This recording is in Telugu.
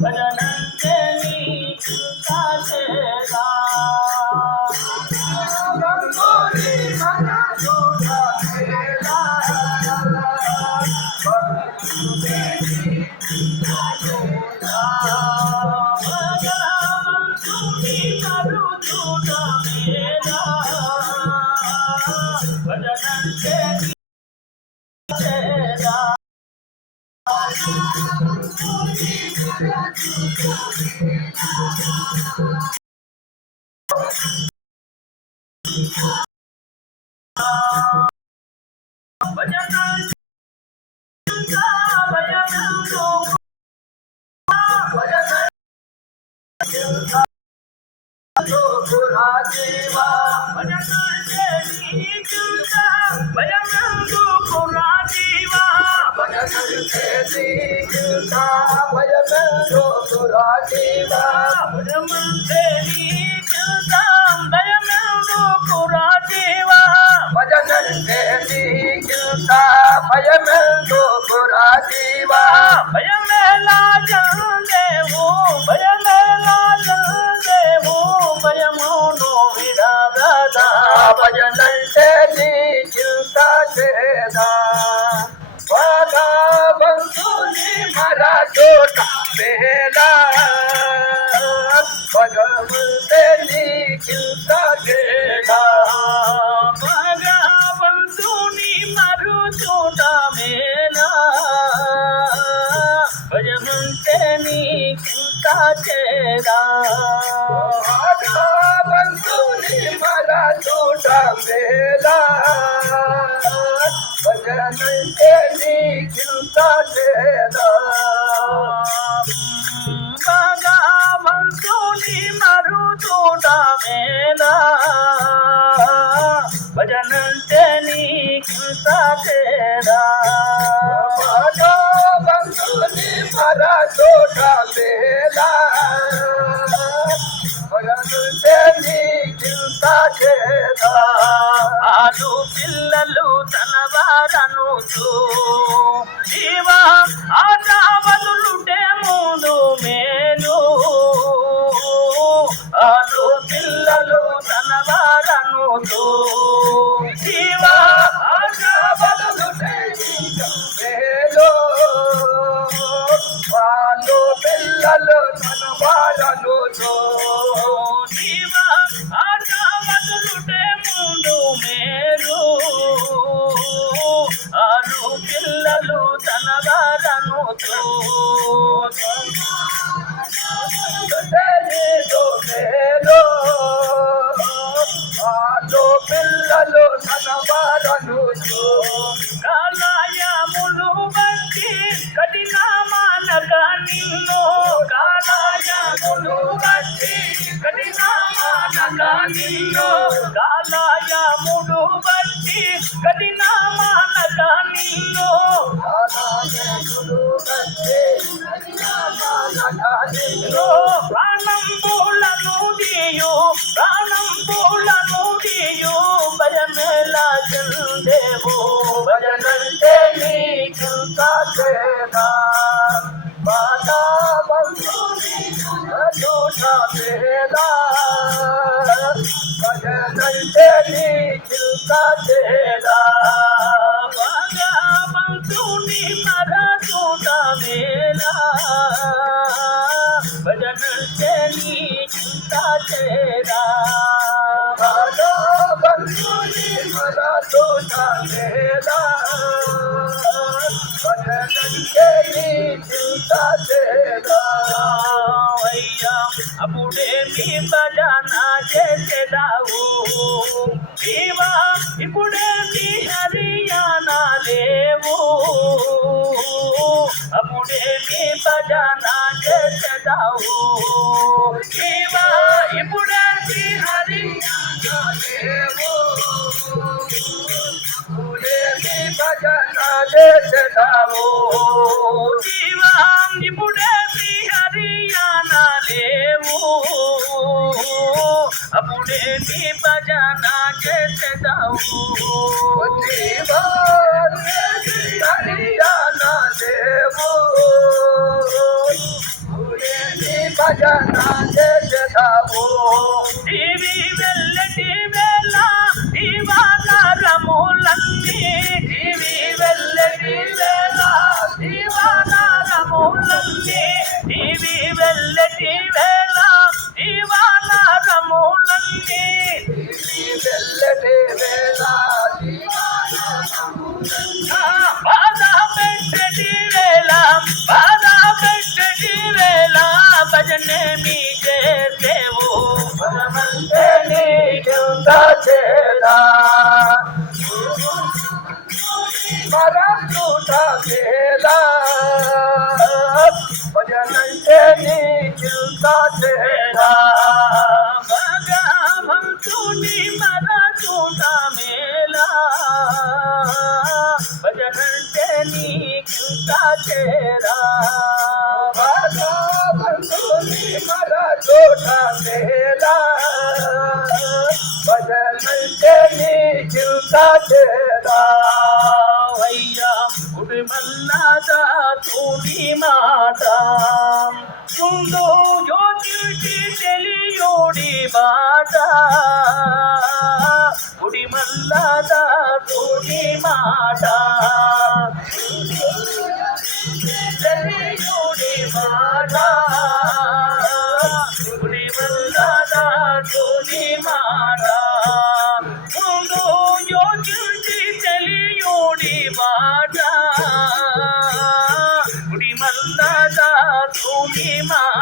భజనంటే నీకు కాచేదా దేవా భజనంటే నీకుంటా భయమందు పురాజీవా భజనంటే నీకుంటా భయమందు పురాజీవా భజనంటే నీకుంటా భయమందు పురాజీవా భజనంటే నీకుంటా భయమందు పురాజీవా భయమేలా జందేవు భయమేలా జందేవు భయమును విడవదా భజనంటే నీకుంటా చేదా భగవంతుని మరచోట వేలా భగవంతే నీకుంటా చేదా భగవంతుని మరచోట వేలా భజనంటే నీకుంటా చేదా భగవంతుని మరచోట వేలా భజనంటే నీకుంటా చేదా భగవంతుని మరచోట వేలా భజనంటే నీకుంటా చేదా భగవంతుని మరచోట వేలా భజనంటే నీకుంటా చేదా ఆలు పిల్లలు తన వారను జీవా ఆట బదులుటే ముందు మేలు ఆలు పిల్లలు తన వారను జీవా ఆట బదులుటే మేలు ఆలు పిల్లలు తన వారను జీవా ఆట బదులుటే ముందు మేలు ఆలు పిల్లలు తన వారను మేలు ఆలు పిల్లలు తన వారను కాలాయములు బట్టి కఠినమానక నిన్ను కాలాయములు బట్టి కఠినమానక నిన్ను కాలాయములు బట్టి కఠినమానక నిన్ను కాలాయములు బట్టి కఠినమానక నిన్ను ప్రాణం పూలను దియు ప్రాణం పూలను దియు భయమేలా జందేవు భజనంటే నీకుంటా చేదా భగవంతుని మరచోట వేలా భజనంటే నీకుంటా చేదా భగవంతుని మరచోట వేలా భజనంటే నీకుంటా చేదా భగవంతుని మరచోట వేలా భజనంటే నీకుంటా చేదా అయ్యా అప్పుడే మీ భజన చేసేదావు జీవా ఇప్పుడే మీ హరియానా లేవు అప్పుడే మీ భజన చేసేదావు జీవా ఇప్పుడే మీ హరియానా లేవు అప్పుడే మీ భజన చేసేదావు జీవా ఇప్పుడే మీ హరియానా లేవు అప్పుడే మీ భజన చేసేదావు జీవా హరియానా లేవు భజన చేసేదావు టీవీ వెళ్ళటి వేళ దీవానరములన్నీ టీవీ వెళ్ళటి వేళ దీవానరములన్నీ టీవీ వెళ్ళటి వేళ దీవానరములన్నీ వెళ్ళటి వేళ బాధ పెట్టటి వేళ బాధ పెట్టటి వేళ భజనే మీ చేసేవు భజమంటే నీకెంత చేదా మరూట చేదా భజనంటే నీకెంత చేదా భగవంతుని మరూట మేలా భజనంటే నీకెంత చేరా భగవంతుని మరూట మేలా భజనంటే నీకెంత చేరా అయ్యా ఉడి మల్లాదా తోడి మాట ముందు జ్యోతి తెలియోడి బాట ఉడి మల్లాదా తోడి మాట తెలియోడి మాట ఉడి మల్లాదా తోడి మాట ముందు జ్యోతి తెలియోడి బాట ఉడి మల్లాదా తోడి మాట